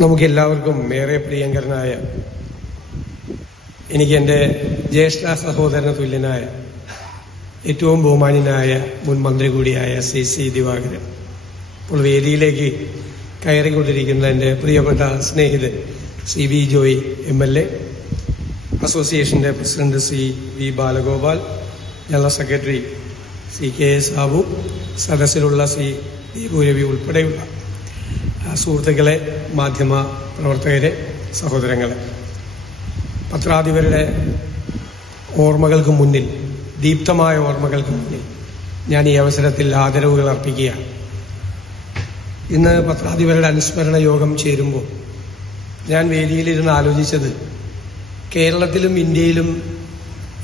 നമുക്കെല്ലാവർക്കും ഏറെ പ്രിയങ്കരനായ എനിക്ക് എന്റെ ജ്യേഷ്ഠ സഹോദരന് തുല്യനായ ഏറ്റവും ബഹുമാനിനായ മുൻ മന്ത്രി കൂടിയായ സി സി ദിവാകരൻ. ഇപ്പോൾ വേദിയിലേക്ക് കയറിക്കൊണ്ടിരിക്കുന്ന എന്റെ പ്രിയപ്പെട്ട സ്നേഹിതൻ C V Joy M L A അസോസിയേഷന്റെ president C V Balagopal general secretary C K S Sabu സദസ്സിലുള്ള C Deepu Ravi ഉൾപ്പെടെയുള്ള സുഹൃത്തുക്കളെ മാധ്യമ പ്രവർത്തകരെ സഹോദരങ്ങളെ. പത്രാധിപരുടെ ഓർമ്മകൾക്ക് മുന്നിൽ ദീപ്തമായ ഓർമ്മകൾക്ക് മുന്നിൽ ഞാൻ ഈ അവസരത്തിൽ ആദരവുകൾ അർപ്പിക്കുകയാണ്. ഇന്ന് പത്രാധിപരുടെ അനുസ്മരണ യോഗം ചേരുമ്പോൾ ഞാൻ വേദിയിലിരുന്ന് ആലോചിച്ചത് കേരളത്തിലും ഇന്ത്യയിലും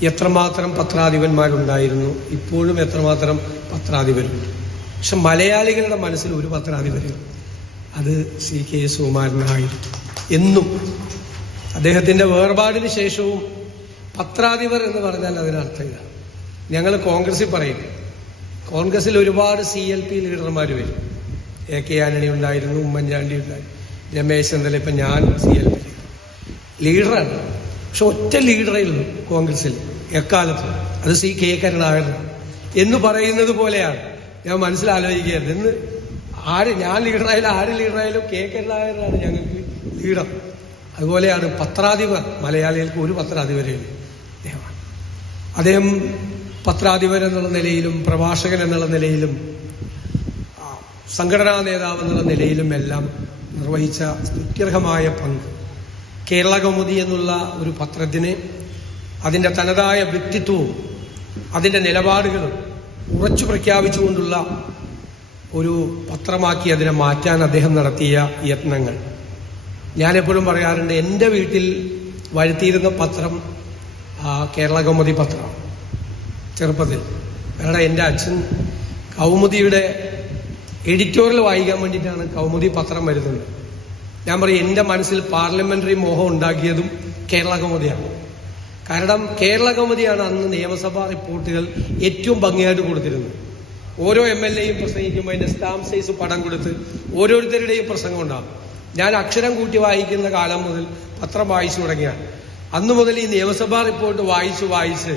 എത്രമാത്രം പത്രാധിപന്മാരുണ്ടായിരുന്നു ഇപ്പോഴും എത്രമാത്രം പത്രാധിപരുണ്ട്. പക്ഷെ മലയാളികളുടെ മനസ്സിൽ ഒരു പത്രാധിപരും അത് സി കെ സുകുമാരനായിരുന്നു എന്നും അദ്ദേഹത്തിന്റെ വേർപാടിന് ശേഷവും പത്രാധിപർ എന്ന് പറഞ്ഞാൽ ഇതാണ്. ഞങ്ങൾ കോൺഗ്രസിൽ പറയും. കോൺഗ്രസിൽ ഒരുപാട് സി എൽ പി ലീഡർമാർ വരും. എ കെ ആന്റണി ഉണ്ടായിരുന്നു ഉമ്മൻചാണ്ടി ഉണ്ടായിരുന്നു രമേശ് ചെന്നിത്തല ഇപ്പം ഞാൻ സി എൽ പി. ലീഡറാണ്. പക്ഷെ ഒറ്റ ലീഡറേ ഉള്ളൂ കോൺഗ്രസിൽ എക്കാലത്തും. അത് സി കെ കരുണാകരൻ എന്ന് പറയുന്നത് പോലെയാണ്. ഞാൻ മനസ്സിലാലോചിക്കുകയായിരുന്നു ഇന്ന് ആര് ഞാൻ ലീഡറായാലും ആര് ലീഡറായാലും കെ കരുണാകരനാണ് ഞങ്ങൾക്ക് ലീഡർ അതുപോലെയാണ് പത്രാധിപർ. മലയാളികൾക്ക് ഒരു പത്രാധിപരെയും അദ്ദേഹമാണ് അദ്ദേഹം പത്രാധിപർ എന്നുള്ള നിലയിലും പ്രഭാഷകൻ എന്നുള്ള നിലയിലും സംഘടനാ നേതാവ് എന്നുള്ള നിലയിലും എല്ലാം നിർവഹിച്ച സ്തുത്യർഹമായ പങ്ക്. കേരള കൗമുദി എന്നുള്ള ഒരു പത്രത്തിന് അതിന്റെ തനതായ വ്യക്തിത്വവും അതിന്റെ നിലപാടുകളും ഉറച്ചു പ്രഖ്യാപിച്ചുകൊണ്ടുള്ള ഒരു പത്രമാക്കി അതിനെ മാറ്റാൻ അദ്ദേഹം നടത്തിയ യത്നങ്ങൾ. ഞാനെപ്പോഴും പറയാറുണ്ട് എന്റെ വീട്ടിൽ വരുത്തിയിരുന്ന പത്രം കേരള കൗമുദി പത്രം ചെറുപ്പത്തിൽ. കാരണം എന്റെ അച്ഛൻ കൗമുദിയുടെ എഡിറ്റോറിയൽ വായിക്കാൻ വേണ്ടിയിട്ടാണ് കൗമുദി പത്രം വരുന്നത്. ഞാൻ പറയും എന്റെ മനസ്സിൽ പാർലമെന്ററി മോഹം ഉണ്ടാക്കിയതും കേരള കൗമുദിയാണ്. കാരണം കേരള കൗമുദിയാണ് അന്ന് നിയമസഭാ റിപ്പോർട്ടുകൾ ഏറ്റവും ഭംഗിയായിട്ട് കൊടുത്തിരുന്നത്. ഓരോ എം എൽ എയും പ്രസംഗിക്കുമ്പോൾ അതിന്റെ സ്റ്റാമ്പ് സൈസ് പടം കൊടുത്ത് ഓരോരുത്തരുടെയും പ്രസംഗം ഉണ്ടാകും. ഞാൻ അക്ഷരം കൂട്ടി വായിക്കുന്ന കാലം മുതൽ പത്രം വായിച്ചു തുടങ്ങിയാണ്. അന്നു മുതൽ ഈ നിയമസഭാ റിപ്പോർട്ട് വായിച്ച് വായിച്ച്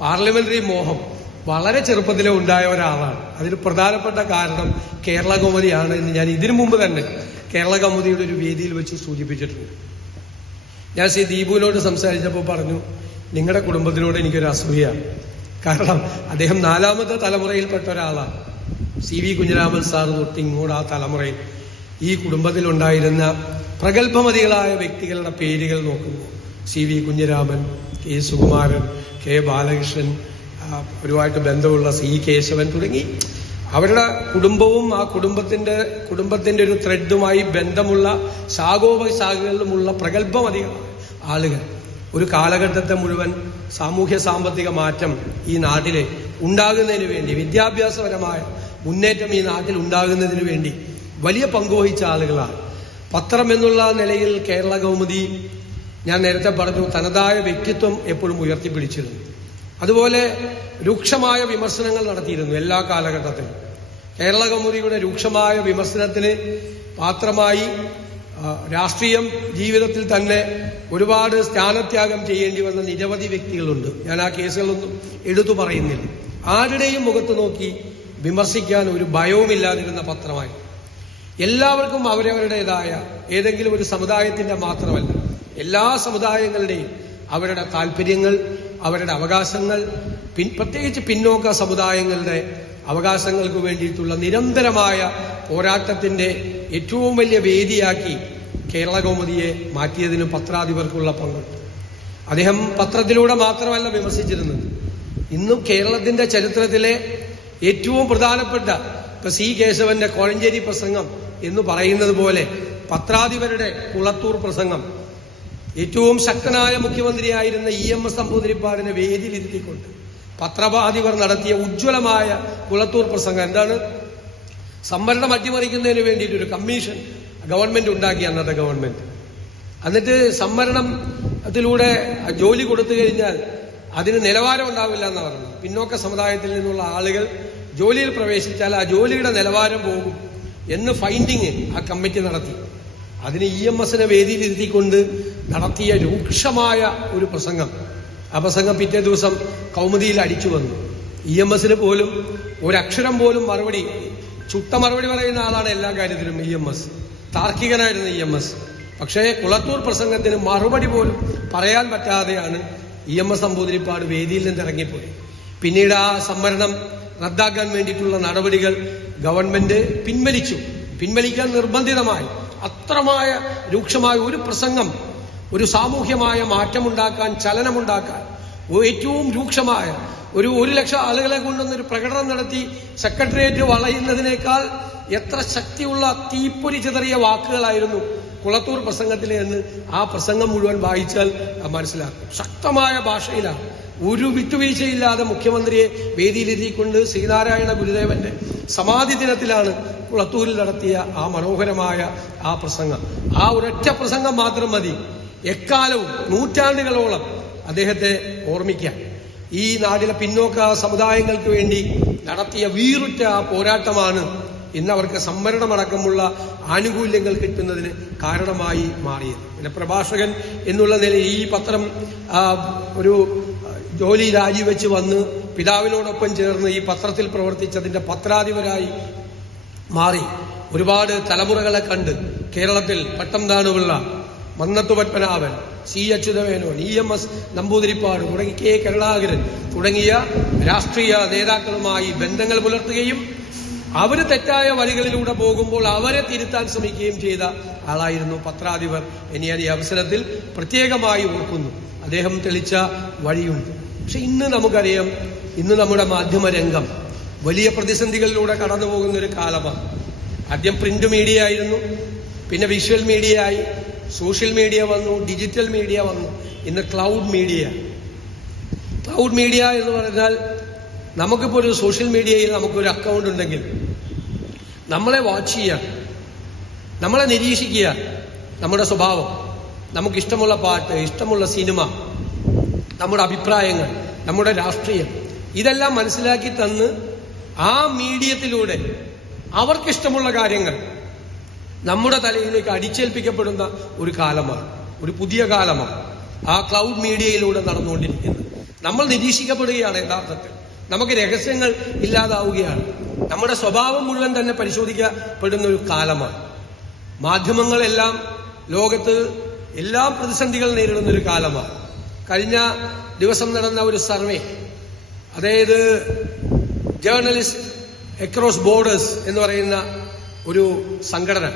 പാർലമെന്ററി മോഹം വളരെ ചെറുപ്പത്തിലെ ഉണ്ടായ ഒരാളാണ്. അതിന് പ്രധാനപ്പെട്ട കാരണം കേരള കൗമുദിയാണ് എന്ന് ഞാൻ ഇതിനു മുമ്പ് തന്നെ കേരള കൗമുദിയുടെ ഒരു വേദിയിൽ വെച്ച് സൂചിപ്പിച്ചിട്ടുണ്ട്. ഞാൻ ശ്രീ ദീപുവിനോട് സംസാരിച്ചപ്പോൾ പറഞ്ഞു നിങ്ങളുടെ കുടുംബത്തിനോട് എനിക്കൊരു അസൂയാണ് കാരണം അദ്ദേഹം നാലാമത്തെ തലമുറയിൽപ്പെട്ട ഒരാളാണ്. സി വി കുഞ്ഞിരാമൻ സാർ തൊട്ട് ഇങ്ങോട്ട് ആ തലമുറയിൽ ഈ കുടുംബത്തിലുണ്ടായിരുന്ന പ്രഗത്ഭമതികളായ വ്യക്തികളുടെ പേരുകൾ നോക്കുമ്പോൾ C V Kunhiraman K Sukumaran K Balakrishnan ഒരുമായിട്ട് ബന്ധമുള്ള സി കേശവൻ തുടങ്ങി അവരുടെ കുടുംബവും ആ കുടുംബത്തിന്റെ കുടുംബത്തിന്റെ ഒരു ത്രെഡുമായി ബന്ധമുള്ള ശാഖോപശാഖകളിലുമുള്ള പ്രഗത്ഭമതികളായ ആളുകൾ. ഒരു കാലഘട്ടത്തെ മുഴുവൻ സാമൂഹ്യ സാമ്പത്തിക മാറ്റം ഈ നാട്ടിലെ ഉണ്ടാകുന്നതിന് വേണ്ടി വിദ്യാഭ്യാസപരമായ മുന്നേറ്റം ഈ നാട്ടിൽ ഉണ്ടാകുന്നതിന് വേണ്ടി വലിയ പങ്കുവഹിച്ച ആളുകളാണ്. പത്രം എന്നുള്ള നിലയിൽ കേരള കൗമുദി ഞാൻ നേരത്തെ പറഞ്ഞു തനതായ വ്യക്തിത്വം എപ്പോഴും ഉയർത്തിപ്പിടിച്ചിരുന്നു. അതുപോലെ രൂക്ഷമായ വിമർശനങ്ങൾ നടത്തിയിരുന്നു എല്ലാ കാലഘട്ടത്തിലും. കേരള കൗമുദിയുടെ രൂക്ഷമായ വിമർശനത്തിന് പാത്രമായി രാഷ്ട്രീയം ജീവിതത്തിൽ തന്നെ ഒരുപാട് സ്ഥാനത്യാഗം ചെയ്യേണ്ടി വന്ന നിരവധി വ്യക്തികളുണ്ട്. ഞാൻ ആ കേസുകളൊന്നും എടുത്തു പറയുന്നില്ല. ആരുടെയും മുഖത്ത് നോക്കി വിമർശിക്കാൻ ഒരു ഭയവുമില്ലാതിരുന്ന പത്രമായി. എല്ലാവർക്കും അവരവരുടേതായ ഏതെങ്കിലും ഒരു സമുദായത്തിന്റെ മാത്രമല്ല എല്ലാ സമുദായങ്ങളുടെയും അവരുടെ താല്പര്യങ്ങൾ അവരുടെ അവകാശങ്ങൾ പിൻ പ്രത്യേകിച്ച് പിന്നോക്ക സമുദായങ്ങളുടെ അവകാശങ്ങൾക്ക് വേണ്ടിയിട്ടുള്ള നിരന്തരമായ പോരാട്ടത്തിന്റെ ഏറ്റവും വലിയ വേദിയാക്കി കേരള കൗമുദിയെ മാറ്റിയതിന് പത്രാധിപർക്കുള്ള പങ്കുണ്ട് അദ്ദേഹം പത്രത്തിലൂടെ മാത്രമല്ല വിമർശിച്ചിരുന്നത്. ഇന്നും കേരളത്തിന്റെ ചരിത്രത്തിലെ ഏറ്റവും പ്രധാനപ്പെട്ട ഇപ്പൊ സി കേശവന്റെ കോഴഞ്ചേരി പ്രസംഗം എന്ന് പറയുന്നത് പോലെ പത്രാധിപരുടെ കുളത്തൂർ പ്രസംഗം. ഏറ്റവും ശക്തനായ മുഖ്യമന്ത്രിയായിരുന്ന ഇ എം എസ് നമ്പൂതിരിപ്പാടിനെ വേദിയിലിരുത്തിക്കൊണ്ട് പത്രപാധിപർ നടത്തിയ ഉജ്ജ്വലമായ കുളത്തൂർ പ്രസംഗം എന്താണ്? സംവരണം അട്ടിമറിക്കുന്നതിന് വേണ്ടിയിട്ട് ഒരു കമ്മീഷൻ ഗവൺമെന്റ് ഉണ്ടാക്കി അന്നത്തെ ഗവൺമെന്റ്. എന്നിട്ട് സംവരണത്തിലൂടെ ജോലി കൊടുത്തു കഴിഞ്ഞാൽ അതിന് നിലവാരം ഉണ്ടാവില്ല എന്ന് പറഞ്ഞു പിന്നോക്ക സമുദായത്തിൽ നിന്നുള്ള ആളുകൾ ജോലിയിൽ പ്രവേശിച്ചാൽ ആ ജോലിയുടെ നിലവാരം പോകും എന്ന് ഫൈൻഡിങ് ആ കമ്മിറ്റി നടത്തി. അതിന് ഇ എം എസിനെ വേദിയിലിരുത്തിക്കൊണ്ട് നടത്തിയ രൂക്ഷമായ ഒരു പ്രസംഗം. ആ പ്രസംഗം പിറ്റേ ദിവസം കൗമുദിയിൽ അടിച്ചു വന്നു. ഇ എം എസിന് പോലും ഒരക്ഷരം പോലും മറുപടി ചുട്ട മറുപടി പറയുന്ന ആളാണ് എല്ലാ കാര്യത്തിലും ഇ എം എസ് താർക്കികനായിരുന്നു ഇ എം എസ്. പക്ഷേ കുളത്തൂർ പ്രസംഗത്തിന് മറുപടി പോലും പറയാൻ പറ്റാതെയാണ് ഇ എം എസ് നമ്പൂതിരിപ്പാട് വേദിയിൽ നിന്ന് ഇറങ്ങിപ്പോയി പിന്നീട് ആ സംവരണം റദ്ദാക്കാൻ വേണ്ടിയിട്ടുള്ള നടപടികൾ ഗവൺമെന്റ് പിൻവലിച്ചു. പിൻവലിക്കാൻ നിർബന്ധിതമായി. അത്രമായ രൂക്ഷമായ ഒരു പ്രസംഗം ഒരു സാമൂഹ്യമായ മാറ്റമുണ്ടാക്കാൻ ചലനമുണ്ടാക്കാൻ ഏറ്റവും രൂക്ഷമായ ഒരു ഒരു ലക്ഷം ആളുകളെ കൊണ്ടുവന്നൊരു പ്രകടനം നടത്തി സെക്രട്ടേറിയറ്റ് വളയുന്നതിനേക്കാൾ എത്ര ശക്തിയുള്ള തീപ്പൊരി ചിതറിയ വാക്കുകളായിരുന്നു കുളത്തൂർ പ്രസംഗത്തിലെ എന്ന് ആ പ്രസംഗം മുഴുവൻ വായിച്ചാൽ മനസ്സിലാക്കും. ശക്തമായ ഭാഷയിലാണ്. ഒരു വിട്ടുവീഴ്ചയില്ലാതെ മുഖ്യമന്ത്രിയെ വേദിയിലിരുത്തിക്കൊണ്ട് ശ്രീനാരായണ ഗുരുദേവന്റെ സമാധി ദിനത്തിലാണ് കുളത്തൂരിൽ നടത്തിയ ആ മനോഹരമായ ആ പ്രസംഗം. ആ ഒരൊറ്റ പ്രസംഗം മാത്രം മതി. എക്കാലവും നൂറ്റാണ്ടുകളോളം അദ്ദേഹത്തെ ഓർമ്മിക്കാൻ ഈ നാട്ടിലെ പിന്നോക്ക സമുദായങ്ങൾക്ക് വേണ്ടി നടത്തിയ വീറുറ്റ ആ പോരാട്ടമാണ് ഇന്ന് അവർക്ക് സംവരണമടക്കമുള്ള ആനുകൂല്യങ്ങൾ കിട്ടുന്നതിന് കാരണമായി മാറിയത്. പിന്നെ പ്രഭാഷകൻ എന്നുള്ള നിലയിൽ ഈ പത്രം ഒരു ജോലി രാജിവെച്ച് വന്ന് പിതാവിനോടൊപ്പം ചേർന്ന് ഈ പത്രത്തിൽ പ്രവർത്തിച്ചതിന്റെ പത്രാധിപരായി മാറി. ഒരുപാട് തലമുറകളെ കണ്ട് കേരളത്തിൽ Pattom Thanu Pillai Mannathu Padmanabhan C. Achutha Menon E. M. S. Namboodiripad തുടങ്ങി കെ. കരുണാകരൻ തുടങ്ങിയ രാഷ്ട്രീയ നേതാക്കളുമായി ബന്ധങ്ങൾ പുലർത്തുകയും അവർ തെറ്റായ വഴികളിലൂടെ പോകുമ്പോൾ അവരെ തിരുത്താൻ ശ്രമിക്കുകയും ചെയ്ത ആളായിരുന്നു പത്രാധിപർ. ഇനി ഞാൻ ഈ അവസരത്തിൽ പ്രത്യേകമായി ഓർക്കുന്നു. അദ്ദേഹം തെളിച്ച വഴിയുണ്ട്. പക്ഷെ ഇന്ന് നമുക്കറിയാം ഇന്ന് നമ്മുടെ മാധ്യമ രംഗം വലിയ പ്രതിസന്ധികളിലൂടെ കടന്നു പോകുന്ന ഒരു കാലമാണ്. ആദ്യം പ്രിന്റ് മീഡിയ ആയിരുന്നു പിന്നെ വിഷ്വൽ മീഡിയ ആയി സോഷ്യൽ മീഡിയ വന്നു ഡിജിറ്റൽ മീഡിയ വന്നു ഇന്ന് ക്ലൗഡ് മീഡിയ. ക്ലൗഡ് മീഡിയ എന്ന് പറഞ്ഞാൽ നമുക്കിപ്പോൾ ഒരു സോഷ്യൽ മീഡിയയിൽ നമുക്കൊരു അക്കൗണ്ട് ഉണ്ടെങ്കിൽ നമ്മളെ വാച്ച് ചെയ്യുക. നമ്മളെ നിരീക്ഷിക്കുക. നമ്മുടെ സ്വഭാവം. നമുക്കിഷ്ടമുള്ള പാട്ട് ഇഷ്ടമുള്ള സിനിമ നമ്മുടെ അഭിപ്രായങ്ങൾ നമ്മുടെ രാഷ്ട്രീയം ഇതെല്ലാം മനസ്സിലാക്കി തന്ന് ആ മീഡിയത്തിലൂടെ അവർക്കിഷ്ടമുള്ള കാര്യങ്ങൾ നമ്മുടെ തലയിലേക്ക് അടിച്ചേൽപ്പിക്കപ്പെടുന്ന ഒരു കാലമാണ്. ഒരു പുതിയ കാലമാണ്. ആ ക്ലൗഡ് മീഡിയയിലൂടെ നടന്നുകൊണ്ടിരിക്കുന്നത്. നമ്മൾ നിരീക്ഷിക്കപ്പെടുകയാണ് യഥാർത്ഥത്തിൽ. നമുക്ക് രഹസ്യങ്ങൾ ഇല്ലാതാവുകയാണ്. നമ്മുടെ സ്വഭാവം മുഴുവൻ തന്നെ പരിശോധിക്കപ്പെടുന്ന ഒരു കാലമാണ്. മാധ്യമങ്ങളെല്ലാം ലോകത്ത് എല്ലാ പ്രതിസന്ധികൾ നേരിടുന്ന ഒരു കാലമാണ്. കഴിഞ്ഞ ദിവസം നടന്ന ഒരു സർവേ അതായത് ജേർണലിസ്റ്റ് അക്രോസ് ബോർഡേഴ്സ് എന്ന് പറയുന്ന ഒരു സംഘടന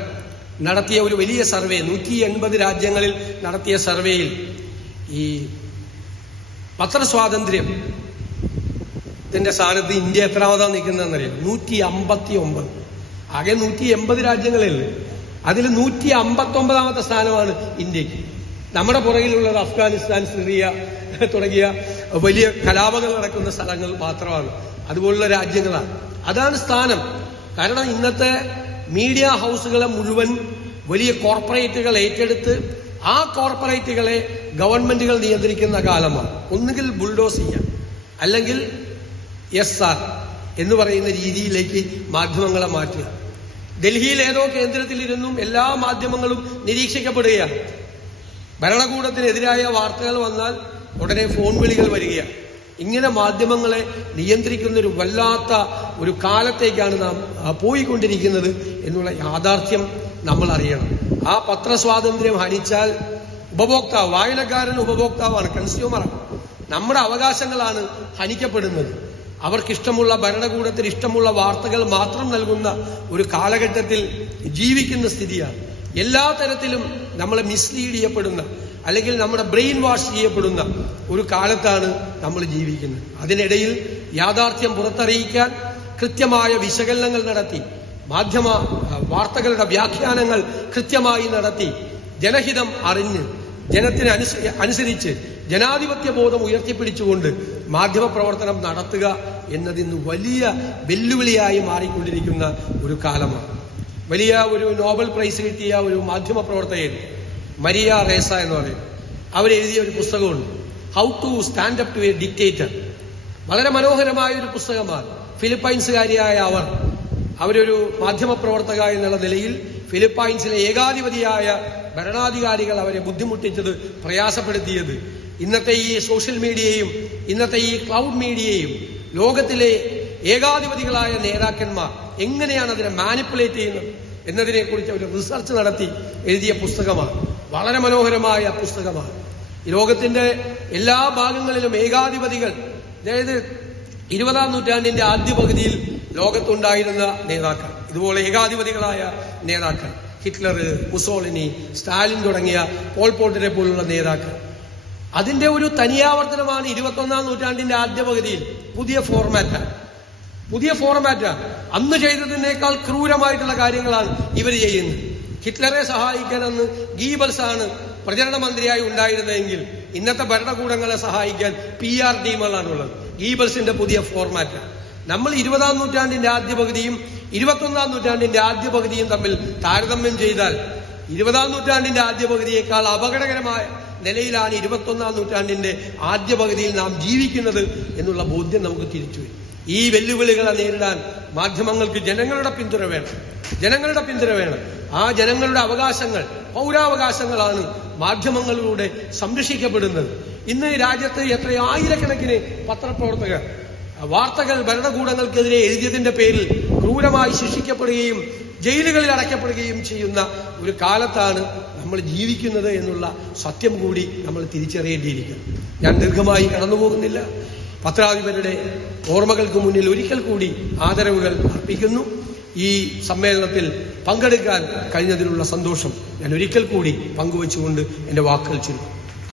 നടത്തിയ ഒരു വലിയ സർവേ നൂറ്റി എൺപത് രാജ്യങ്ങളിൽ നടത്തിയ സർവേയിൽ ഈ പത്രസ്വാതന്ത്ര്യം ഇതിന്റെ സ്ഥാനത്ത് ഇന്ത്യ എത്രാമതാ നിൽക്കുന്നതെന്നറിയാം? നൂറ്റി അമ്പത്തി ഒമ്പത് ആകെ നൂറ്റി എൺപത് രാജ്യങ്ങളല്ലേ? അതിൽ നൂറ്റി അമ്പത്തി ഒമ്പതാമത്തെ സ്ഥാനമാണ് ഇന്ത്യയ്ക്ക്. നമ്മുടെ പുറകിലുള്ളത് അഫ്ഗാനിസ്ഥാൻ സിറിയ തുടങ്ങിയ വലിയ കലാപങ്ങൾ നടക്കുന്ന സ്ഥലങ്ങൾ മാത്രമാണ്. അതുപോലുള്ള രാജ്യങ്ങളാണ്. അതാണ് സ്ഥാനം. കാരണം ഇന്നത്തെ മീഡിയ ഹൗസുകളെ മുഴുവൻ വലിയ കോർപ്പറേറ്റുകൾ ഏറ്റെടുത്ത് ആ കോർപ്പറേറ്റുകളെ ഗവൺമെന്റുകൾ നിയന്ത്രിക്കുന്ന കാലമാണ്. ഒന്നുകിൽ ബുൾഡോസ് ചെയ്യാം. അല്ലെങ്കിൽ എസ് ആർ എന്ന് പറയുന്ന രീതിയിലേക്ക് മാധ്യമങ്ങളെ മാറ്റുക. ഡൽഹിയിൽ ഏതോ കേന്ദ്രത്തിലിരുന്നും എല്ലാ മാധ്യമങ്ങളും നിരീക്ഷിക്കപ്പെടുകയാണ്. ഭരണകൂടത്തിനെതിരായ വാർത്തകൾ വന്നാൽ ഉടനെ ഫോൺ വിളികൾ വരികയാണ്. ഇങ്ങനെ മാധ്യമങ്ങളെ നിയന്ത്രിക്കുന്ന ഒരു വല്ലാത്ത ഒരു കാലത്തേക്കാണ് നാം പോയിക്കൊണ്ടിരിക്കുന്നത് എന്നുള്ള യാഥാർത്ഥ്യം നമ്മൾ അറിയണം. ആ പത്രസ്വാതന്ത്ര്യം ഹനിച്ചാൽ ഉപഭോക്താവ് വായനക്കാരൻ ഉപഭോക്താവാണ് കൺസ്യൂമറാണ് നമ്മുടെ അവകാശങ്ങളാണ് ഹനിക്കപ്പെടുന്നത്. അവർക്കിഷ്ടമുള്ള ഭരണകൂടത്തിന് ഇഷ്ടമുള്ള വാർത്തകൾ മാത്രം നൽകുന്ന ഒരു കാലഘട്ടത്തിൽ ജീവിക്കുന്ന സ്ഥിതിയാണ്. എല്ലാ തരത്തിലും നമ്മളെ മിസ്ലീഡ് ചെയ്യപ്പെടുന്ന അല്ലെങ്കിൽ നമ്മുടെ ബ്രെയിൻ വാഷ് ചെയ്യപ്പെടുന്ന ഒരു കാലത്താണ് നമ്മൾ ജീവിക്കുന്നത്. അതിനിടയിൽ യാഥാർത്ഥ്യം പുറത്തറിയിക്കാൻ കൃത്യമായ വിശകലനങ്ങൾ നടത്തി മാധ്യമ വാർത്തകളുടെ വ്യാഖ്യാനങ്ങൾ കൃത്യമായി നടത്തി ജനഹിതം അറിഞ്ഞ് ജനത്തിന് അനുസ- അനുസരിച്ച് ജനാധിപത്യ ബോധം ഉയർത്തിപ്പിടിച്ചുകൊണ്ട് മാധ്യമപ്രവർത്തനം നടത്തുക എന്നതിന്ന് വലിയ വെല്ലുവിളിയായി മാറിക്കൊണ്ടിരിക്കുന്ന ഒരു കാലമാണ്. വലിയ ഒരു നോബൽ പ്രൈസ് കിട്ടിയ ഒരു മാധ്യമ പ്രവർത്തകൻ മരിയ റേസ എന്ന് പറയും. അവരെഴുതിയ ഒരു പുസ്തകമുണ്ട്. How to stand up to a dictator വളരെ മനോഹരമായ ഒരു പുസ്തകമാണ്. ഫിലിപ്പൈൻസുകാരിയായ അവർ അവരൊരു മാധ്യമപ്രവർത്തക എന്നുള്ള നിലയിൽ ഫിലിപ്പൈൻസിലെ ഏകാധിപതിയായ ഭരണാധികാരികൾ അവരെ ബുദ്ധിമുട്ടിച്ചത് പ്രയാസപ്പെടുത്തിയത്. ഇന്നത്തെ ഈ സോഷ്യൽ മീഡിയയും ഇന്നത്തെ ഈ ക്ലൗഡ് മീഡിയയും ലോകത്തിലെ ഏകാധിപതികളായ നേതാക്കന്മാർ എങ്ങനെയാണ് അതിനെ മാനിപ്പുലേറ്റ് ചെയ്യുന്നത് എന്നതിനെക്കുറിച്ച് ഒരു റിസർച്ച് നടത്തി എഴുതിയ പുസ്തകമാണ്. വളരെ മനോഹരമായ പുസ്തകമാണ്. ലോകത്തിന്റെ എല്ലാ ഭാഗങ്ങളിലും ഏകാധിപതികൾ അതായത് ഇരുപതാം നൂറ്റാണ്ടിന്റെ ആദ്യ പകുതിയിൽ ലോകത്തുണ്ടായിരുന്ന നേതാക്കൾ ഇതുപോലെ ഏകാധിപതികളായ നേതാക്കൾ. ഹിറ്റ്ലർ മുസോളിനി സ്റ്റാലിൻ തുടങ്ങിയ പോൾ പോട്ടിനെ പോലുള്ള നേതാക്കൾ. അതിന്റെ ഒരു തനിയാവർത്തനമാണ് ഇരുപത്തൊന്നാം നൂറ്റാണ്ടിന്റെ ആദ്യ പകുതിയിൽ പുതിയ ഫോർമാറ്റ് പുതിയ ഫോർമാറ്റ് അന്ന് ചെയ്തതിനേക്കാൾ ക്രൂരമായിട്ടുള്ള കാര്യങ്ങളാണ് ഇവർ ചെയ്യുന്നത്. ഹിറ്റ്ലറെ സഹായിക്കാനെന്ന് ഗീബൽസ് ആണ് പ്രചരണ മന്ത്രിയായി ഉണ്ടായിരുന്നതെങ്കിൽ ഇന്നത്തെ ഭരണകൂടങ്ങളെ സഹായിക്കാൻ പി ആർ ടീമുകളാണുള്ളത് ഗീബൽസിന്റെ പുതിയ ഫോർമാറ്റ് നമ്മൾ ഇരുപതാം നൂറ്റാണ്ടിന്റെ ആദ്യ പകുതിയും ഇരുപത്തൊന്നാം നൂറ്റാണ്ടിന്റെ ആദ്യ പകുതിയും തമ്മിൽ താരതമ്യം ചെയ്താൽ ഇരുപതാം നൂറ്റാണ്ടിന്റെ ആദ്യ പകുതിയേക്കാൾ അപകടകരമായ നിലയിലാണ് ഇരുപത്തൊന്നാം നൂറ്റാണ്ടിന്റെ ആദ്യ പകുതിയിൽ നാം ജീവിക്കുന്നത് എന്നുള്ള ബോധ്യം നമുക്ക് തിരിച്ചു വരും. ഈ വെല്ലുവിളികളെ നേരിടാൻ മാധ്യമങ്ങൾക്ക് ജനങ്ങളുടെ പിന്തുണ വേണം. ജനങ്ങളുടെ പിന്തുണ വേണം. ആ ജനങ്ങളുടെ അവകാശങ്ങൾ പൗരാവകാശങ്ങളാണ് മാധ്യമങ്ങളിലൂടെ സംരക്ഷിക്കപ്പെടുന്നത്. ഇന്ന് രാജ്യത്ത് എത്ര ആയിരക്കണക്കിന് പത്രപ്രവർത്തകർ വാർത്തകൾ ഭരണകൂടങ്ങൾക്കെതിരെ എഴുതിയതിന്റെ പേരിൽ ക്രൂരമായി ശിക്ഷിക്കപ്പെടുകയും ജയിലുകളിൽ അടയ്ക്കപ്പെടുകയും ചെയ്യുന്ന ഒരു കാലത്താണ് നമ്മൾ ജീവിക്കുന്നത് എന്നുള്ള സത്യം കൂടി നമ്മൾ തിരിച്ചറിയേണ്ടിയിരിക്കുന്നു. ഞാൻ ദീർഘമായി കടന്നു പോകുന്നില്ല പത്രാധിപരുടെ ഓർമ്മകൾക്ക് മുന്നിൽ ഒരിക്കൽ കൂടി ആദരവുകൾ അർപ്പിക്കുന്നു. ഈ സമ്മേളനത്തിൽ പങ്കെടുക്കാൻ കഴിഞ്ഞതിലുള്ള സന്തോഷം ഞാൻ ഒരിക്കൽ കൂടി പങ്കുവച്ചുകൊണ്ട് എന്റെ വാക്കുകൾ ചുരുക്കും.